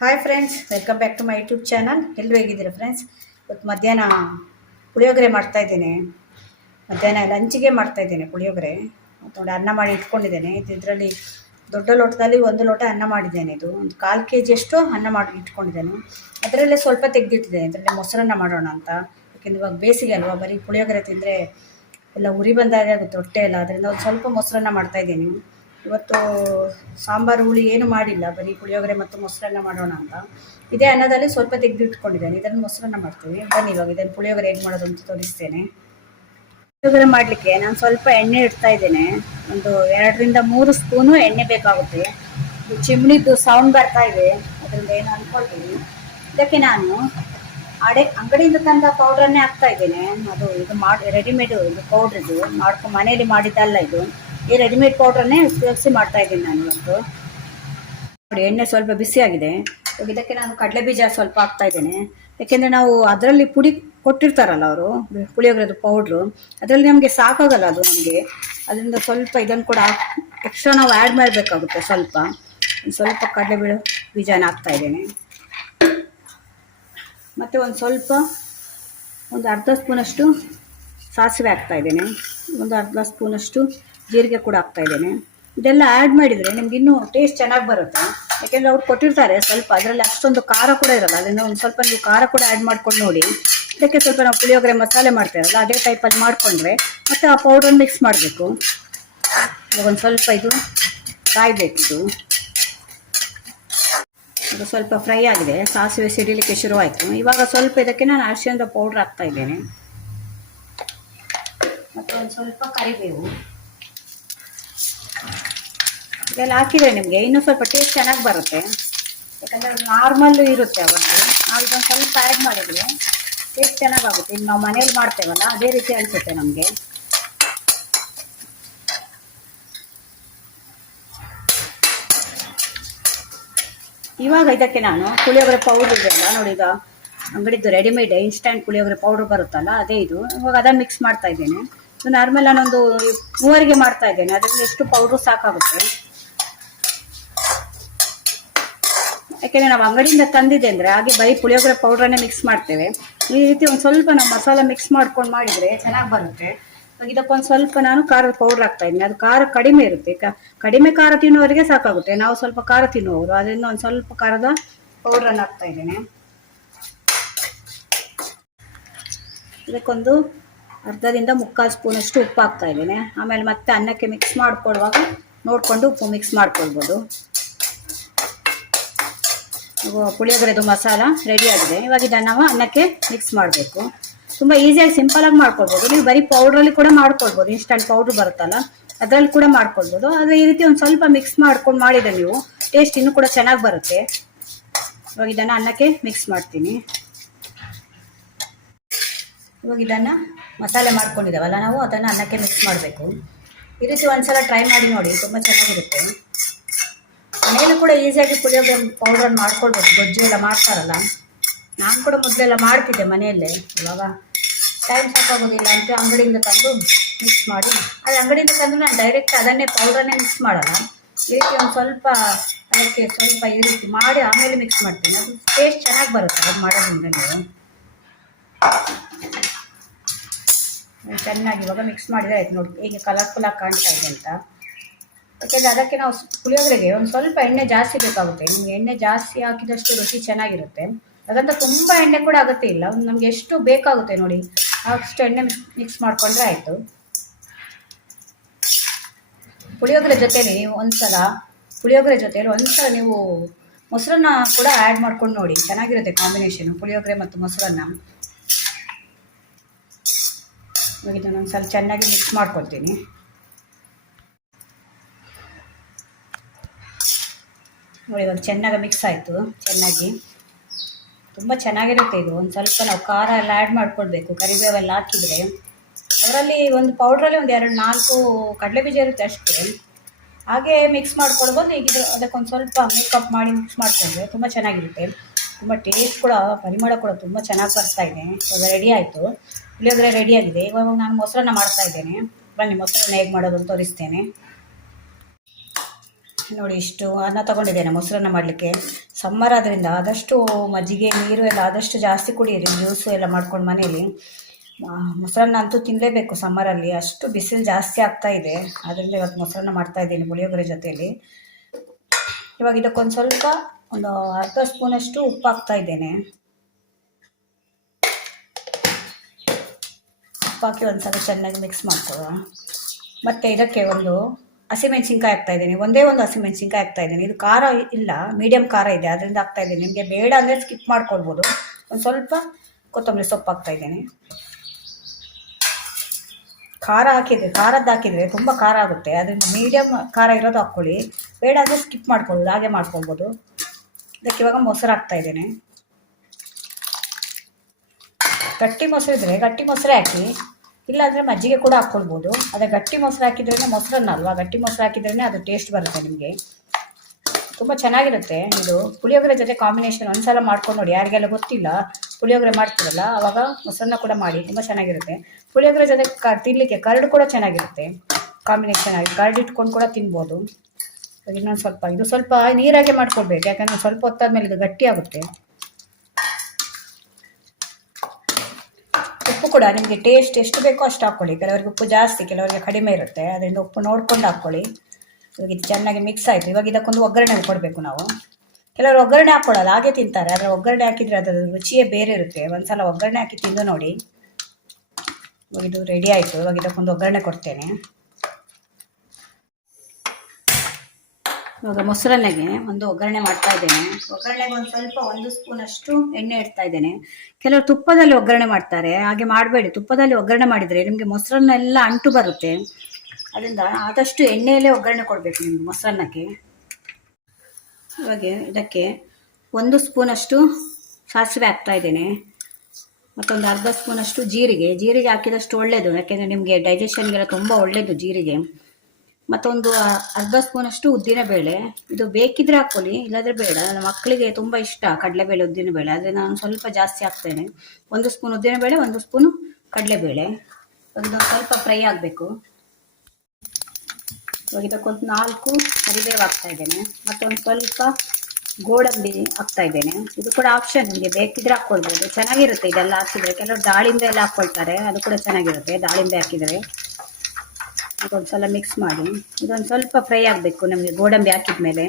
Hi friends, welcome back to my YouTube channel. ಎಲ್ಲರೂ ಹೇಗಿದ್ದೀರಾ friends? ಇವತ್ತು ಮಧ್ಯಾಹ್ನ ಪುಳಿಯೋಗರೆ ಮಾಡ್ತಾಯಿದ್ದೇನೆ. ಮಧ್ಯಾಹ್ನ ಲಂಚಿಗೆ ಮಾಡ್ತಾಯಿದ್ದೇನೆ ಪುಳಿಯೋಗರೆ. ನೋಡಿ, ಅನ್ನ ಮಾಡಿ ಇಟ್ಕೊಂಡಿದ್ದೇನೆ. ಇದರಲ್ಲಿ ದೊಡ್ಡ ಲೋಟದಲ್ಲಿ 1 ಲೋಟ ಅನ್ನ ಮಾಡಿದ್ದೇನೆ. ಇದು ಒಂದು 1/4 kg ಅಷ್ಟು ಅನ್ನ ಮಾಡಿ ಇಟ್ಕೊಂಡಿದ್ದೇನೆ. ಅದರಲ್ಲೇ ಸ್ವಲ್ಪ ತೆಗೆದಿಟ್ಟಿದ್ದೇನೆ. ಇದರಲ್ಲೇ ಮೊಸರನ್ನ ಮಾಡೋಣ ಅಂತ. ಯಾಕೆಂದರೆ ಇವಾಗ ಬೇಸಿಗೆ ಅಲ್ವಾ, ಬರೀ ಪುಳಿಯೋಗರೆ ತಿಂದರೆ ಎಲ್ಲ ಉರಿ ಬಂದಾಗ ಆಗುತ್ತೆ ಹೊಟ್ಟೆ ಎಲ್ಲ. ಅದರಿಂದ ಒಂದು ಸ್ವಲ್ಪ ಮೊಸರನ್ನ ಮಾಡ್ತಾಯಿದ್ದೀನಿ. ಇವತ್ತು ಸಾಂಬಾರು ಹುಳಿ ಏನು ಮಾಡಿಲ್ಲ, ಬರೀ ಪುಳಿಯೋಗರೆ ಮತ್ತು ಮೊಸರನ್ನ ಮಾಡೋಣ ಅಂತ. ಇದೇ ಅನ್ನದಲ್ಲಿ ಸ್ವಲ್ಪ ತೆಗೆದಿಟ್ಕೊಂಡಿದ್ದೇನೆ. ಇದನ್ನು ಮೊಸರನ್ನ ಮಾಡ್ತೀನಿ. ಬನ್ನಿ ಇವಾಗ ಇದನ್ನು ಪುಳಿಯೋಗರೆ ಹೇಗೆ ಮಾಡೋದು ಅಂತ ತೋರಿಸ್ತೇನೆ. ಪುಳಿಯೋಗರೆ ಮಾಡಲಿಕ್ಕೆ ನಾನು ಸ್ವಲ್ಪ ಎಣ್ಣೆ ಇಡ್ತಾ ಇದ್ದೇನೆ. ಒಂದು 2ರಿಂದ 3 ಸ್ಪೂನು ಎಣ್ಣೆ ಬೇಕಾಗುತ್ತೆ. ಚಿಮ್ಣಿದ್ದು ಸೌಂಡ್ ಬರ್ತಾ ಇದೆ, ಅದರಿಂದ ಏನು ಅಂದ್ಕೊಳ್ತೀನಿ. ಇದಕ್ಕೆ ನಾನು ಅಂಗಡಿಯಿಂದ ತಂದ ಪೌಡ್ರನ್ನೇ ಹಾಕ್ತಾ ಇದ್ದೇನೆ. ಇದು ರೆಡಿಮೇಡ್ ಇದು ಪೌಡ್ರ್, ಇದು ಮನೆಯಲ್ಲಿ ಮಾಡಿದ್ದಲ್ಲ. ಇದು ಈ ರೆಡಿಮೇಡ್ ಪೌಡ್ರನ್ನೇ ಉಪಯೋಗಿಸಿ ಮಾಡ್ತಾ ಇದ್ದೀನಿ ನಾನು ಇವತ್ತು. ನೋಡಿ, ಎಣ್ಣೆ ಸ್ವಲ್ಪ ಬಿಸಿಯಾಗಿದೆ. ಇದಕ್ಕೆ ನಾನು ಕಡಲೆ ಬೀಜ ಸ್ವಲ್ಪ ಹಾಕ್ತಾ ಇದ್ದೇನೆ. ಯಾಕೆಂದರೆ ನಾವು ಅದರಲ್ಲಿ ಪುಡಿ ಕೊಟ್ಟಿರ್ತಾರಲ್ಲ ಅವರು, ಪುಳಿಯೋಗರೆದು ಪೌಡ್ರು, ಅದರಲ್ಲಿ ನಮಗೆ ಸಾಕಾಗಲ್ಲ ಅದು ನಮಗೆ. ಅದರಿಂದ ಸ್ವಲ್ಪ ಇದನ್ನು ಕೂಡ ಎಕ್ಸ್ಟ್ರಾ ನಾವು ಆ್ಯಡ್ ಮಾಡಬೇಕಾಗುತ್ತೆ. ಸ್ವಲ್ಪ ಕಡಲೆ ಬೀಜನ ಹಾಕ್ತಾ ಇದ್ದೇನೆ. ಮತ್ತು ಒಂದು ಅರ್ಧ ಸ್ಪೂನಷ್ಟು ಸಾಸಿವೆ ಹಾಕ್ತಾ ಇದ್ದೇನೆ. ಒಂದು ಅರ್ಧ ಸ್ಪೂನಷ್ಟು ಜೀರಿಗೆ ಕೂಡ ಹಾಕ್ತಾ ಇದ್ದೇನೆ. ಇದೆಲ್ಲ ಆ್ಯಡ್ ಮಾಡಿದರೆ ನಿಮ್ಗೆ ಇನ್ನೂ ಟೇಸ್ಟ್ ಚೆನ್ನಾಗಿ ಬರುತ್ತೆ. ಯಾಕೆಂದರೆ ಅವ್ರು ಕೊಟ್ಟಿರ್ತಾರೆ ಸ್ವಲ್ಪ, ಅದರಲ್ಲಿ ಅಷ್ಟೊಂದು ಖಾರ ಕೂಡ ಇರೋಲ್ಲ. ಅದರಿಂದ ಒಂದು ಸ್ವಲ್ಪ ನೀವು ಖಾರ ಕೂಡ ಆ್ಯಡ್ ಮಾಡ್ಕೊಂಡು ನೋಡಿ. ಇದಕ್ಕೆ ಸ್ವಲ್ಪ ನಾವು ಪುಳಿಯೋಗರೆ ಮಸಾಲೆ ಮಾಡ್ತೇವಲ್ಲ, ಅದೇ ಟೈಪಲ್ಲಿ ಮಾಡಿಕೊಂಡ್ರೆ ಮತ್ತು ಆ ಪೌಡ್ರನ್ನು ಮಿಕ್ಸ್ ಮಾಡಬೇಕು. ಇವಾಗ ಒಂದು ಸ್ವಲ್ಪ ಇದು ಕಾಯಬೇಕಿದು. ಇದು ಸ್ವಲ್ಪ ಫ್ರೈ ಆಗಿದೆ, ಸಾಸಿವೆ ಸಿಡಿಲಿಕ್ಕೆ ಶುರುವಾಯಿತು. ಇವಾಗ ಸ್ವಲ್ಪ ಇದಕ್ಕೆ ನಾನು ಅರಿಶಿಣದ ಪೌಡ್ರ್ ಹಾಕ್ತಾ ಇದ್ದೇನೆ. ಮತ್ತು ಒಂದು ಸ್ವಲ್ಪ ಕರಿಬೇವು. ಇದೆಲ್ಲ ಹಾಕಿದರೆ ನಿಮಗೆ ಇನ್ನೂ ಸ್ವಲ್ಪ ಟೇಸ್ಟ್ ಚೆನ್ನಾಗಿ ಬರುತ್ತೆ. ಯಾಕಂದರೆ ನಾರ್ಮಲ್ಲು ಇರುತ್ತೆ ಅವತ್ತು. ನಾವು ಇದೊಂದು ಸ್ವಲ್ಪ ಆ್ಯಡ್ ಮಾಡಿದರೆ ಟೇಸ್ಟ್ ಚೆನ್ನಾಗಾಗುತ್ತೆ. ಇನ್ನು ನಾವು ಮನೇಲಿ ಮಾಡ್ತೇವಲ್ಲ, ಅದೇ ರೀತಿ ಅನಿಸುತ್ತೆ ನಮಗೆ. ಇವಾಗ ಇದಕ್ಕೆ ನಾನು ಪುಳಿಯೋಗರೆ ಪೌಡ್ರ್ ಇದೆಯಲ್ಲ ನೋಡಿ, ಈಗ ಅಂಗಡಿದ್ದು ರೆಡಿಮೇಡ್ ಇನ್ಸ್ಟಂಟ್ ಪುಳಿಯೋಗರೆ ಪೌಡ್ರ್ ಬರುತ್ತಲ್ಲ, ಅದೇ ಇದು. ಇವಾಗ ಅದನ್ನು ಮಿಕ್ಸ್ ಮಾಡ್ತಾ ಇದ್ದೇನೆ. ಇದು ನಾರ್ಮಲ್ ನಾನೊಂದು 3 ಮಾಡ್ತಾ ಇದ್ದೇನೆ. ಅದರಲ್ಲಿ ಎಷ್ಟು ಪೌಡ್ರು ಸಾಕಾಗುತ್ತೆ. ಯಾಕೆಂದರೆ ನಾವು ಅಂಗಡಿಯಿಂದ ತಂದಿದ್ದೆ ಅಂದರೆ ಹಾಗೆ ಬರೀ ಪುಳಿಯೋಗರೆ ಪೌಡ್ರನ್ನೇ ಮಿಕ್ಸ್ ಮಾಡ್ತೇವೆ. ಈ ರೀತಿ ಒಂದು ಸ್ವಲ್ಪ ನಾವು ಮಸಾಲೆ ಮಿಕ್ಸ್ ಮಾಡ್ಕೊಂಡು ಮಾಡಿದರೆ ಚೆನ್ನಾಗಿ ಬರುತ್ತೆ. ಇದಕ್ಕೊಂದು ಸ್ವಲ್ಪ ನಾನು ಖಾರದ ಪೌಡ್ರ್ ಹಾಕ್ತಾ ಇದ್ದೀನಿ. ಅದು ಖಾರ ಕಡಿಮೆ ಇರುತ್ತೆ. ಕಡಿಮೆ ಖಾರ ತಿನ್ನುವವರಿಗೆ ಸಾಕಾಗುತ್ತೆ. ನಾವು ಸ್ವಲ್ಪ ಖಾರ ತಿನ್ನುವವರು, ಅದರಿಂದ ಒಂದು ಸ್ವಲ್ಪ ಖಾರದ ಪೌಡ್ರನ್ನು ಹಾಕ್ತಾ ಇದ್ದೇನೆ. ಇದಕ್ಕೊಂದು ಅರ್ಧದಿಂದ 3/4 ಸ್ಪೂನಷ್ಟು ಉಪ್ಪು ಹಾಕ್ತಾ ಇದ್ದೇನೆ. ಆಮೇಲೆ ಮತ್ತೆ ಅನ್ನಕ್ಕೆ ಮಿಕ್ಸ್ ಮಾಡಿಕೊಳ್ಳುವಾಗ ನೋಡಿಕೊಂಡು ಉಪ್ಪು ಮಿಕ್ಸ್ ಮಾಡ್ಕೊಳ್ಬೋದು. ಪುಳಿಯೋಗರೆದು ಮಸಾಲ ರೆಡಿಯಾಗಿದೆ. ಇವಾಗ ಇದನ್ನು ನಾವು ಅನ್ನಕ್ಕೆ ಮಿಕ್ಸ್ ಮಾಡಬೇಕು. ತುಂಬ ಈಸಿಯಾಗಿ ಸಿಂಪಲಾಗಿ ಮಾಡ್ಕೊಳ್ಬೋದು. ನೀವು ಬರೀ ಪೌಡ್ರಲ್ಲಿ ಕೂಡ ಮಾಡ್ಕೊಳ್ಬೋದು. ಇನ್ಸ್ಟಂಟ್ ಪೌಡ್ರ್ ಬರುತ್ತಲ್ಲ, ಅದರಲ್ಲಿ ಕೂಡ ಮಾಡ್ಕೊಳ್ಬೋದು. ಆದರೆ ಈ ರೀತಿ ಒಂದು ಸ್ವಲ್ಪ ಮಿಕ್ಸ್ ಮಾಡ್ಕೊಂಡು ಮಾಡಿದರೆ ನೀವು ಟೇಸ್ಟ್ ಇನ್ನೂ ಕೂಡ ಚೆನ್ನಾಗಿ ಬರುತ್ತೆ. ಇವಾಗ ಇದನ್ನು ಅನ್ನಕ್ಕೆ ಮಿಕ್ಸ್ ಮಾಡ್ತೀನಿ. ಇವಾಗ ಇದನ್ನು ಮಸಾಲೆ ಮಾಡ್ಕೊಂಡಿದ್ದಾವಲ್ಲ ನಾವು, ಅದನ್ನು ಅನ್ನಕ್ಕೆ ಮಿಕ್ಸ್ ಮಾಡಬೇಕು. ಈ ರೀತಿ ಒಂದ್ಸಲ ಟ್ರೈ ಮಾಡಿ ನೋಡಿ, ತುಂಬ ಚೆನ್ನಾಗಿರುತ್ತೆ. ಮನೆಯಲ್ಲೂ ಕೂಡ ಈಸಿಯಾಗಿ ಪುಳಿಯೋಗರೆ ಪೌಡ್ರನ್ನು ಮಾಡ್ಕೊಳ್ಬೋದು. ಗೊಜ್ಜು ಎಲ್ಲ ಮಾಡ್ತಾರಲ್ಲ, ನಾನು ಕೂಡ ಮೊದಲೆಲ್ಲ ಮಾಡ್ತಿದ್ದೆ ಮನೆಯಲ್ಲೇ. ಇವಾಗ ಟೈಮ್ ಸಾಕಾಗೋದಿಲ್ಲ ಅಂತ ಅಂಗಡಿಯಿಂದ ತಂದು ಮಿಕ್ಸ್ ಮಾಡಿ, ಅದು ಅಂಗಡಿಯಿಂದ ತಂದು ನಾನು ಡೈರೆಕ್ಟ್ ಅದನ್ನೇ ಪೌಡ್ರನ್ನೇ ಮಿಕ್ಸ್ ಮಾಡಲ್ಲ. ಈ ರೀತಿ ಒಂದು ಸ್ವಲ್ಪ ಅದಕ್ಕೆ ಸ್ವಲ್ಪ ಈ ರೀತಿ ಮಾಡಿ ಆಮೇಲೆ ಮಿಕ್ಸ್ ಮಾಡ್ತೀನಿ. ಅದು ಟೇಸ್ಟ್ ಚೆನ್ನಾಗಿ ಬರುತ್ತೆ ಅದು ಮಾಡೋದ್ರಿಂದ. ನೀವು ಚೆನ್ನಾಗಿ ಇವಾಗ ಮಿಕ್ಸ್ ಮಾಡಿದರೆ ಆಯ್ತು. ನೋಡಿ ಹೇಗೆ ಕಲರ್ಫುಲ್ಲಾಗಿ ಕಾಣ್ತಾ ಇದೆ ಅಂತ. ಯಾಕೆಂದರೆ ಅದಕ್ಕೆ ನಾವು ಪುಳಿಯೋಗರೆಗೆ ಒಂದು ಸ್ವಲ್ಪ ಎಣ್ಣೆ ಜಾಸ್ತಿ ಬೇಕಾಗುತ್ತೆ. ನಿಮಗೆ ಎಣ್ಣೆ ಜಾಸ್ತಿ ಹಾಕಿದಷ್ಟು ರುಚಿ ಚೆನ್ನಾಗಿರುತ್ತೆ. ಹಾಗಂತ ತುಂಬ ಎಣ್ಣೆ ಕೂಡ ಆಗುತ್ತೆ ಇಲ್ಲ, ನಮಗೆ ಎಷ್ಟು ಬೇಕಾಗುತ್ತೆ ನೋಡಿ ಅಷ್ಟು ಎಣ್ಣೆ ಮಿಕ್ಸ್ ಮಾಡಿಕೊಂಡ್ರೆ ಆಯಿತು. ಪುಳಿಯೋಗರೆ ಜೊತೆಲಿ ಪುಳಿಯೋಗರೆ ಜೊತೆಲಿ ಒಂದ್ಸಲ ನೀವು ಮೊಸರನ್ನ ಕೂಡ ಆ್ಯಡ್ ಮಾಡ್ಕೊಂಡು ನೋಡಿ, ಚೆನ್ನಾಗಿರುತ್ತೆ ಕಾಂಬಿನೇಷನು ಪುಳಿಯೋಗರೆ ಮತ್ತು ಮೊಸರನ್ನ. ಇದನ್ನು ಒಂದು ಸ್ವಲ್ಪ ಚೆನ್ನಾಗಿ ಮಿಕ್ಸ್ ಮಾಡ್ಕೊಳ್ತೀನಿ. ನೋಡಿ ಇವಾಗ ಚೆನ್ನಾಗಿ ಮಿಕ್ಸ್ ಆಯಿತು. ಚೆನ್ನಾಗಿ ತುಂಬ ಚೆನ್ನಾಗಿರುತ್ತೆ ಇದು. ಒಂದು ಸ್ವಲ್ಪ ನಾವು ಖಾರ ಎಲ್ಲ ಆ್ಯಡ್ ಮಾಡ್ಕೊಳ್ಬೇಕು. ಕರಿಬೇವೆಲ್ಲ ಹಾಕಿದರೆ ಅದರಲ್ಲಿ ಒಂದು ಪೌಡ್ರಲ್ಲಿ ಒಂದು 2-4 ಕಡಲೆಬೀಜ ಇರುತ್ತೆ ಅಷ್ಟೇ. ಹಾಗೆ ಮಿಕ್ಸ್ ಮಾಡ್ಕೊಳ್ಬೋದು. ಈಗ ಅದಕ್ಕೊಂದು ಸ್ವಲ್ಪ ಮೇಕಪ್ ಮಾಡಿ ಮಿಕ್ಸ್ ಮಾಡಿಕೊಂಡ್ರೆ ತುಂಬ ಚೆನ್ನಾಗಿರುತ್ತೆ. ತುಂಬ ಟೇಸ್ಟ್ ಕೂಡ, ಪರಿಮಳ ಕೂಡ ತುಂಬ ಚೆನ್ನಾಗಿ ಬರ್ತಾ ಇದೆ. ಇವಾಗ ರೆಡಿ ಆಯಿತು, ಪುಳಿಯೋಗರೆ ರೆಡಿಯಾಗಿದೆ. ಇವಾಗ ನಾನು ಮೊಸರನ್ನ ಮಾಡ್ತಾ ಇದ್ದೇನೆ. ಬನ್ನಿ ಮೊಸರನ್ನ ಹೇಗೆ ಮಾಡೋದು ಅಂತ ತೋರಿಸ್ತೇನೆ. ನೋಡಿ ಇಷ್ಟು ಅನ್ನ ತೊಗೊಂಡಿದ್ದೇನೆ ಮೊಸರನ್ನ ಮಾಡಲಿಕ್ಕೆ. ಸಮ್ಮರ್ ಆದ್ದರಿಂದ ಆದಷ್ಟು ಮಜ್ಜಿಗೆ ನೀರು ಎಲ್ಲ ಆದಷ್ಟು ಜಾಸ್ತಿ ಕುಡಿಯಿರಿ, ಜ್ಯೂಸು ಎಲ್ಲ ಮಾಡ್ಕೊಂಡು ಮನೇಲಿ. ಮೊಸರನ್ನ ಅಂತೂ ತಿನ್ನಲೇಬೇಕು ಸಮ್ಮರಲ್ಲಿ, ಅಷ್ಟು ಬಿಸಿಲು ಜಾಸ್ತಿ ಆಗ್ತಾ ಇದೆ. ಅದರಿಂದ ಇವತ್ತು ಮೊಸರನ್ನ ಮಾಡ್ತಾಯಿದ್ದೀನಿ ಪುಳಿಯೋಗರೆ ಜೊತೆಯಲ್ಲಿ. ಇವಾಗ ಇದಕ್ಕೊಂದು ಸ್ವಲ್ಪ ಒಂದು ಅರ್ಧ ಸ್ಪೂನಷ್ಟು ಉಪ್ಪು ಹಾಕ್ತಾ ಇದ್ದೇನೆ. ಉಪ್ಪು ಹಾಕಿ ಒಂದು ಸಲ ಚೆನ್ನಾಗಿ ಮಿಕ್ಸ್ ಮಾಡ್ಕೊಳ್ಳೋ. ಮತ್ತು ಇದಕ್ಕೆ ಒಂದು ಹಸಿಮೆಣ್ಸಿನ್ಕಾಯಿ ಹಾಕ್ತಾಯಿದ್ದೀನಿ, ಒಂದೇ ಒಂದು ಹಸಿಮೆಣ್ಸಿನ್ಕಾಯಿ ಹಾಕ್ತಾಯಿದ್ದೀನಿ. ಇದು ಖಾರ ಇಲ್ಲ, ಮೀಡಿಯಮ್ ಖಾರ ಇದೆ, ಅದರಿಂದ ಹಾಕ್ತಾಯಿದ್ದೀನಿ. ನಿಮಗೆ ಬೇಡ ಅಂದರೆ ಸ್ಕಿಪ್ ಮಾಡ್ಕೊಳ್ಬೋದು. ಒಂದು ಸ್ವಲ್ಪ ಕೊತ್ತಂಬರಿ ಸೊಪ್ಪು ಹಾಕ್ತಾಯಿದ್ದೀನಿ. ಖಾರದ್ದು ಹಾಕಿದರೆ ತುಂಬ ಖಾರ ಆಗುತ್ತೆ, ಅದರಿಂದ ಮೀಡಿಯಮ್ ಖಾರ ಇರೋದು ಹಾಕ್ಕೊಳ್ಳಿ. ಬೇಡ ಅಂದರೆ ಸ್ಕಿಪ್ ಮಾಡ್ಕೊಳ್ಬೋದು, ಹಾಗೆ ಮಾಡ್ಕೊಳ್ಬೋದು. ಇದಕ್ಕೆ ಇವಾಗ ಮೊಸರು ಹಾಕ್ತಾಯಿದ್ದೇನೆ. ಗಟ್ಟಿ ಮೊಸರು ಇದ್ದರೆ ಗಟ್ಟಿ ಮೊಸರೇ ಹಾಕಿ, ಇಲ್ಲಾಂದರೆ ಮಜ್ಜಿಗೆ ಕೂಡ ಹಾಕ್ಕೊಳ್ಬೋದು. ಅದೇ ಗಟ್ಟಿ ಮೊಸರು ಹಾಕಿದ್ರೇ ಮೊಸರನ್ನ ಅಲ್ವಾ, ಗಟ್ಟಿ ಮೊಸರು ಹಾಕಿದ್ರೇ ಅದು ಟೇಸ್ಟ್ ಬರುತ್ತೆ ನಿಮಗೆ, ತುಂಬ ಚೆನ್ನಾಗಿರುತ್ತೆ. ಇದು ಪುಳಿಯೋಗರೆ ಜೊತೆ ಕಾಂಬಿನೇಷನ್ ಒಂದ್ಸಲ ಮಾಡ್ಕೊಂಡು ನೋಡಿ. ಯಾರಿಗೆಲ್ಲ ಗೊತ್ತಿಲ್ಲ ಪುಳಿಯೋಗರೆ ಮಾಡ್ತೀರಲ್ಲ, ಆವಾಗ ಮೊಸರನ್ನ ಕೂಡ ಮಾಡಿ, ತುಂಬ ಚೆನ್ನಾಗಿರುತ್ತೆ. ಪುಳಿಯೋಗರೆ ಜೊತೆ ತಿನ್ನಲಿಕ್ಕೆ ಕರಡು ಕೂಡ ಚೆನ್ನಾಗಿರುತ್ತೆ, ಕಾಂಬಿನೇಷನ್ ಆಗಿ ಕರಡು ಇಟ್ಕೊಂಡು ಕೂಡ ತಿನ್ಬೋದು. ಇನ್ನೊಂದು ಸ್ವಲ್ಪ ಇದು ಸ್ವಲ್ಪ ನೀರಾಗೆ ಮಾಡ್ಕೊಳ್ಬೇಕು, ಯಾಕಂದರೆ ಸ್ವಲ್ಪ ಹೊತ್ತಾದ್ಮೇಲೆ ಇದು ಗಟ್ಟಿ ಆಗುತ್ತೆ. ಉಪ್ಪು ಕೂಡ ನಿಮಗೆ ಟೇಸ್ಟ್ ಎಷ್ಟು ಬೇಕೋ ಅಷ್ಟು ಹಾಕ್ಕೊಳ್ಳಿ. ಕೆಲವರಿಗೆ ಉಪ್ಪು ಜಾಸ್ತಿ, ಕೆಲವರಿಗೆ ಕಡಿಮೆ ಇರುತ್ತೆ, ಅದರಿಂದ ಉಪ್ಪು ನೋಡ್ಕೊಂಡು ಹಾಕ್ಕೊಳ್ಳಿ. ಇವಾಗ ಇದು ಚೆನ್ನಾಗಿ ಮಿಕ್ಸ್ ಆಯಿತು. ಇವಾಗ ಇದಕ್ಕೊಂದು ಒಗ್ಗರಣೆ ಕೊಡಬೇಕು ನಾವು. ಕೆಲವರು ಒಗ್ಗರಣೆ ಹಾಕ್ಕೊಳ್ಳಲ್ಲ, ಹಾಗೆ ತಿಂತಾರೆ. ಆದರೆ ಒಗ್ಗರಣೆ ಹಾಕಿದರೆ ಅದರ ರುಚಿಯೇ ಬೇರೆ ಇರುತ್ತೆ. ಒಂದ್ಸಲ ಒಗ್ಗರಣೆ ಹಾಕಿ ತಿಂದು ನೋಡಿ. ಇವಾಗ ಇದು ರೆಡಿ ಆಯಿತು. ಇವಾಗ ಇದಕ್ಕೊಂದು ಒಗ್ಗರಣೆ ಕೊಡ್ತೇನೆ. ಇವಾಗ ಮೊಸರನ್ನೆಗೆ ಒಂದು ಒಗ್ಗರಣೆ ಮಾಡ್ತಾ ಇದ್ದೇನೆ. ಒಗ್ಗರಣೆಗೆ ಒಂದು ಸ್ವಲ್ಪ 1 ಸ್ಪೂನಷ್ಟು ಎಣ್ಣೆ ಇಡ್ತಾ ಇದ್ದೇನೆ. ಕೆಲವರು ತುಪ್ಪದಲ್ಲಿ ಒಗ್ಗರಣೆ ಮಾಡ್ತಾರೆ, ಹಾಗೆ ಮಾಡಬೇಡಿ. ತುಪ್ಪದಲ್ಲಿ ಒಗ್ಗರಣೆ ಮಾಡಿದರೆ ನಿಮಗೆ ಮೊಸರನ್ನೆಲ್ಲ ಅಂಟು ಬರುತ್ತೆ. ಅದರಿಂದ ಆದಷ್ಟು ಎಣ್ಣೆಯಲ್ಲೇ ಒಗ್ಗರಣೆ ಕೊಡಬೇಕು ನಿಮಗೆ ಮೊಸರನ್ನಕ್ಕೆ. ಇವಾಗ ಇದಕ್ಕೆ 1 ಸ್ಪೂನಷ್ಟು ಸಾಸಿವೆ ಹಾಕ್ತಾ ಇದ್ದೇನೆ. ಮತ್ತೊಂದು ಅರ್ಧ ಸ್ಪೂನಷ್ಟು ಜೀರಿಗೆ ಹಾಕಿದಷ್ಟು ಒಳ್ಳೆಯದು, ಯಾಕೆಂದರೆ ನಿಮಗೆ ಡೈಜೆಷನ್ಗೆಲ್ಲ ತುಂಬ ಒಳ್ಳೆಯದು ಜೀರಿಗೆ. ಮತ್ತೊಂದು ಅರ್ಧ ಸ್ಪೂನಷ್ಟು ಉದ್ದಿನಬೇಳೆ. ಇದು ಬೇಕಿದ್ರೆ ಹಾಕ್ಕೊಳ್ಳಿ, ಇಲ್ಲಾಂದರೆ ಬೇಡ. ನನ್ನ ಮಕ್ಕಳಿಗೆ ತುಂಬ ಇಷ್ಟ ಕಡಲೆಬೇಳೆ, ಉದ್ದಿನಬೇಳೆ, ಆದರೆ ನಾನು ಸ್ವಲ್ಪ ಜಾಸ್ತಿ ಹಾಕ್ತೇನೆ. 1 ಸ್ಪೂನ್ ಉದ್ದಿನಬೇಳೆ, 1 ಸ್ಪೂನು ಕಡಲೆಬೇಳೆ. ಇದೊಂದು ಸ್ವಲ್ಪ ಫ್ರೈ ಆಗಬೇಕು. ಇವಾಗ ಇದಕ್ಕೊಂದು 4 ಕರಿಬೇವು ಹಾಕ್ತಾ ಇದ್ದೇನೆ. ಮತ್ತೊಂದು ಸ್ವಲ್ಪ ಗೋಡಂಬಿ ಹಾಕ್ತಾ ಇದ್ದೇನೆ. ಇದು ಕೂಡ ಆಪ್ಷನ್, ನಿಮಗೆ ಬೇಕಿದ್ರೆ ಹಾಕ್ಕೊಳ್ಬೋದು, ಚೆನ್ನಾಗಿರುತ್ತೆ ಇದೆಲ್ಲ ಹಾಕಿದರೆ. ಕೆಲವರು ದಾಳಿಂಬೆ ಎಲ್ಲ ಹಾಕ್ಕೊಳ್ತಾರೆ, ಅದು ಕೂಡ ಚೆನ್ನಾಗಿರುತ್ತೆ ದಾಳಿಂಬೆ ಹಾಕಿದರೆ. ಅದೊಂದು ಸಲ ಮಿಕ್ಸ್ ಮಾಡಿ. ಇದೊಂದು ಸ್ವಲ್ಪ ಫ್ರೈ ಆಗಬೇಕು ನಮಗೆ ಗೋಡಂಬಿ ಹಾಕಿದ ಮೇಲೆ.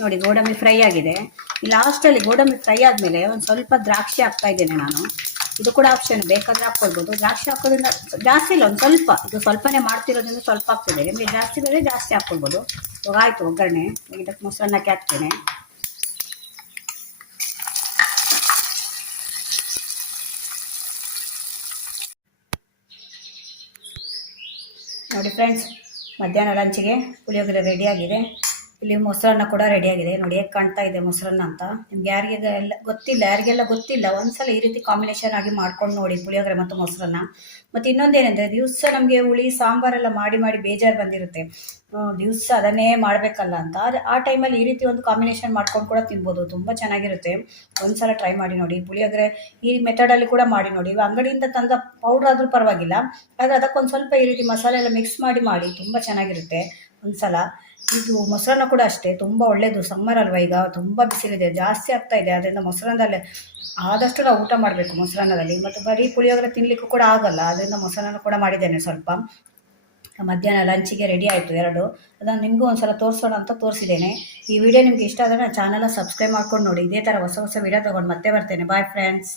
ನೋಡಿ ಗೋಡಂಬಿ ಫ್ರೈ ಆಗಿದೆ. ಲಾಸ್ಟಲ್ಲಿ ಗೋಡಂಬಿ ಫ್ರೈ ಆದಮೇಲೆ ಒಂದು ಸ್ವಲ್ಪ ದ್ರಾಕ್ಷಿ ಹಾಕ್ತಾ ಇದ್ದೇನೆ ನಾನು. ಇದು ಕೂಡ ಆಪ್ಷನ್, ಬೇಕಾದರೆ ಹಾಕ್ಕೊಳ್ಬೋದು. ದ್ರಾಕ್ಷಿ ಹಾಕೋದ್ರಿಂದ ಜಾಸ್ತಿ ಇಲ್ಲ, ಒಂದು ಸ್ವಲ್ಪ, ಇದು ಸ್ವಲ್ಪನೇ ಮಾಡ್ತಿರೋದ್ರಿಂದ ಸ್ವಲ್ಪ ಆಗ್ತದೆ. ನಿಮಗೆ ಜಾಸ್ತಿ ಬೇರೆ ಜಾಸ್ತಿ ಹಾಕ್ಕೊಳ್ಬೋದು. ಇವಾಗ ಆಯಿತು ಒಗ್ಗರಣೆ. ಇದಕ್ಕೆ ಮೊಸರನ್ನಕ್ಕೆ ಹಾಕ್ತೇನೆ. ನೋಡಿ ಫ್ರೆಂಡ್ಸ್, ಮಧ್ಯಾಹ್ನ ಲಂಚಿಗೆ ಪುಳಿಯೋಗರೆ ರೆಡಿಯಾಗಿದೆ. ಇಲ್ಲಿ ಮೊಸರನ್ನ ಕೂಡ ರೆಡಿಯಾಗಿದೆ. ನೋಡಿ ಹೇಗೆ ಕಾಣ್ತಾ ಇದೆ ಮೊಸರನ್ನ ಅಂತ. ನಿಮ್ಗೆ ಯಾರಿಗೆಲ್ಲ ಗೊತ್ತಿಲ್ಲ ಒಂದ್ಸಲ ಈ ರೀತಿ ಕಾಂಬಿನೇಷನ್ ಆಗಿ ಮಾಡ್ಕೊಂಡು ನೋಡಿ, ಪುಳಿಯೋಗರೆ ಮತ್ತು ಮೊಸರನ್ನ. ಮತ್ತು ಇನ್ನೊಂದೇನೆಂದರೆ, ದಿವಸ ನಮಗೆ ಹುಳಿ ಸಾಂಬಾರೆಲ್ಲ ಮಾಡಿ ಬೇಜಾರು ಬಂದಿರುತ್ತೆ, ದಿವಸ ಅದನ್ನೇ ಮಾಡಬೇಕಲ್ಲ ಅಂತ. ಆ ಟೈಮಲ್ಲಿ ಈ ರೀತಿ ಒಂದು ಕಾಂಬಿನೇಷನ್ ಮಾಡ್ಕೊಂಡು ಕೂಡ ತಿನ್ಬೋದು, ತುಂಬ ಚೆನ್ನಾಗಿರುತ್ತೆ. ಒಂದ್ಸಲ ಟ್ರೈ ಮಾಡಿ ನೋಡಿ. ಪುಳಿಯೋಗರೆ ಈ ಮೆಥಡಲ್ಲಿ ಕೂಡ ಮಾಡಿ ನೋಡಿ. ಅಂಗಡಿಯಿಂದ ತಂದ ಪೌಡ್ರ್ ಆದರೂ ಪರವಾಗಿಲ್ಲ, ಆದರೆ ಅದಕ್ಕೊಂದು ಸ್ವಲ್ಪ ಈ ರೀತಿ ಮಸಾಲೆ ಎಲ್ಲ ಮಿಕ್ಸ್ ಮಾಡಿ ತುಂಬ ಚೆನ್ನಾಗಿರುತ್ತೆ ಒಂದ್ಸಲ. ಇದು ಮೊಸರನ್ನ ಕೂಡ ಅಷ್ಟೇ, ತುಂಬ ಒಳ್ಳೆಯದು. ಸಮ್ಮರ್ ಅಲ್ವಾ, ಈಗ ತುಂಬ ಬಿಸಿಲಿದೆ, ಜಾಸ್ತಿ ಆಗ್ತಾ ಇದೆ. ಅದರಿಂದ ಮೊಸರನ್ನದಲ್ಲೇ ಆದಷ್ಟು ನಾವು ಊಟ ಮಾಡಬೇಕು ಮೊಸರನ್ನದಲ್ಲಿ. ಮತ್ತು ಬರೀ ಪುಳಿಯೋಗರೆ ತಿನ್ನಲಿಕ್ಕೂ ಕೂಡ ಆಗಲ್ಲ, ಅದರಿಂದ ಮೊಸರನ್ನ ಕೂಡ ಮಾಡಿದ್ದೇನೆ ಸ್ವಲ್ಪ. ಮಧ್ಯಾಹ್ನ ಲಂಚಿಗೆ ರೆಡಿ ಆಯಿತು 2. ಅದನ್ನು ನಿಮಗೂ ಒಂದು ಸಲ ತೋರಿಸೋಣ ಅಂತ ತೋರಿಸಿದ್ದೇನೆ. ಈ ವಿಡಿಯೋ ನಿಮಗೆ ಇಷ್ಟ ಆದರೆ ನನ್ನ ಚಾನಲ್ನ ಸಬ್ಸ್ಕ್ರೈಬ್ ಮಾಡ್ಕೊಂಡು ನೋಡಿ. ಇದೇ ಥರ ಹೊಸ ವಿಡಿಯೋ ತೊಗೊಂಡು ಮತ್ತೆ ಬರ್ತೇನೆ. Bye friends.